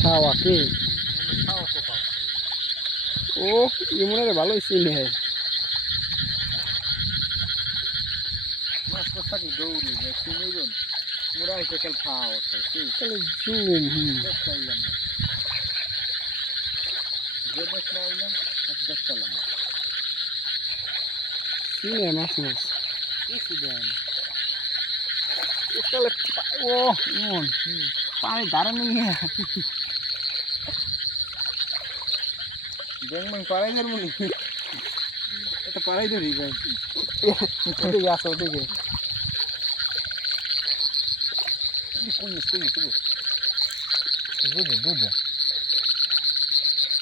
ছাওয়া কি ছাওয়া কোপা ও ইমনের ভালোই চিনে মাছ তো থাকি দৌড়ে যায় চিনিজন মোরা এসে কাল খাওয়া খাইছি তাহলে জুম দেখলাম না যে দেখলাম এক দেখলাম না চিনে মাছ মাছ কিছু দেয় না তাহলে ও ইমন পানি ধারে নিয়ে ব্যাংম্যাং পাড়াই ধর মনে এটা পাড়াই ধরি যায় ওদিকে আসো ওদিকে কুমিস বুঝে বুঝে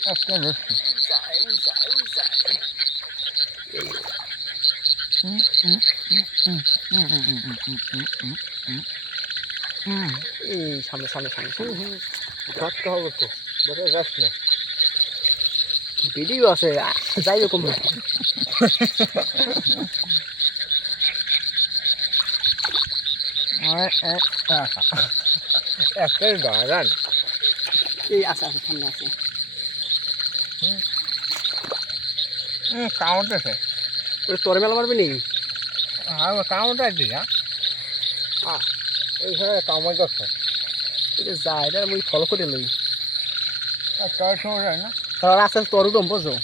একটা ধরছি এই সামনে সামনে সামনে থাকতে হবে তো দেখা যাস না ভিডিও আছে যাই রকম একটা দাঁড়ান এই আছে আছে সামনে আছে কাউন্ট আছে ওই তোর মেলা মারবি নি হ্যাঁ কাউন্ট আছে এইখানে কামাই করছে এটা যায় এটা মুই ফলো করে লই তার সময় যায় না তার আছে তোর উঠম বুঝো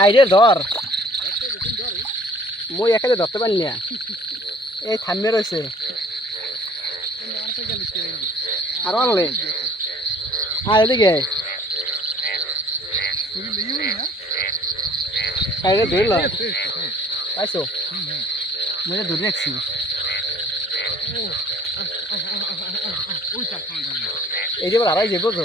আইরে ধর মই একালে ধরতে পারি না এই থামে রয়েছে আর আনলে এদিকে আইরে ধরল পাইছো মই ধরে রাখছি এই যে আড়াই যাবো তো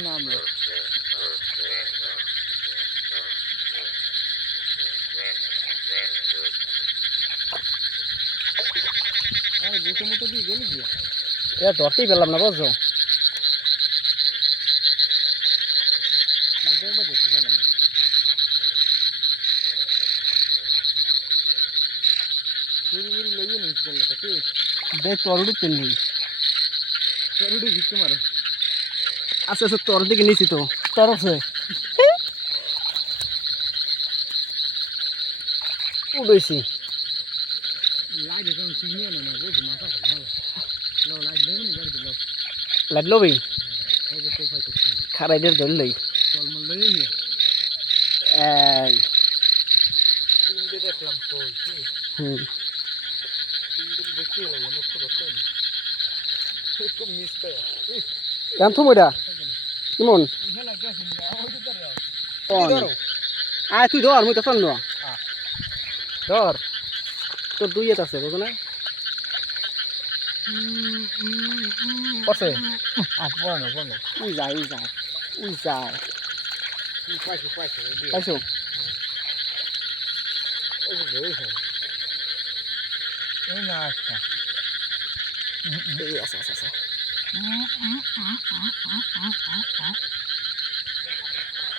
নামলো মতো দিয়ে গেলি গিয়া এটা ধরতেই পেলাম না বুঝছো ধরতে পেলাম না চুরি মুড়ি লইয়ে নিস বলটা কি দেখ তরুড়ি তেল নেই তরুড়ি ভিক্ষে মারো আচ্ছা আচ্ছা তোর দিকে নিছি তো তোর আছে উড়েছি লাইট এখন সিগন্যাল না বুঝ মাথা ভালো লো লাইট দেব নি গাড়ি লো লাইট লবি এই যে কোফাই করছি খারাইদের ধরে লই চল মল লই এই তিনটে দেখলাম কই তিনটে দেখি লাগলো মুখ ধরতে না একটু মিস পায় জানতো মইডা কেমন আয় তুই ধর মুই তো চল না ধর তোর দুই আছে বুঝো না পড়ছে উই যায় পাইছো আচ্ছা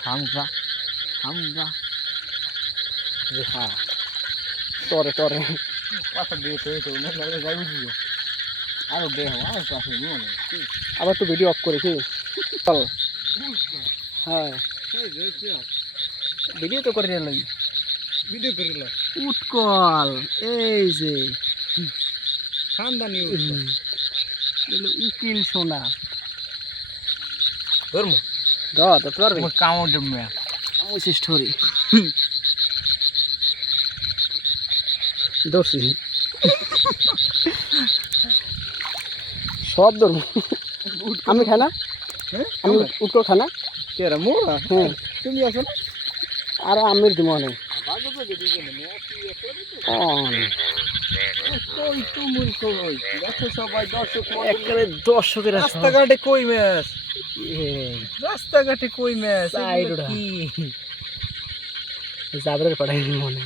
হামগা হ্যাঁ তরে পাশা দিয়ে তো না যাই বুঝিও আরো দেহ আর পাশে নিও না আবার তো ভিডিও অফ করে কি চল হ্যাঁ ভিডিও তো করে লই ভিডিও করে ল উৎকল এই যে খানদানি উকিল সোনা ধর্ম তো তোর কামড় জমে কামড় স্টোরি দর্শি সব ধর্ম আমি খানা আমি উঠো খানা কেরা মোরা হ্যাঁ তুমি আছো না আর আমির দিব অনেক কই তুমুল কই দেখো সবাই দর্শক একবারে দর্শকের রাস্তাঘাটে কই মাছ এই রাস্তাঘাটে কই মাছ সাইড এগুলো ওটা। কি জাবরের পড়াই মনে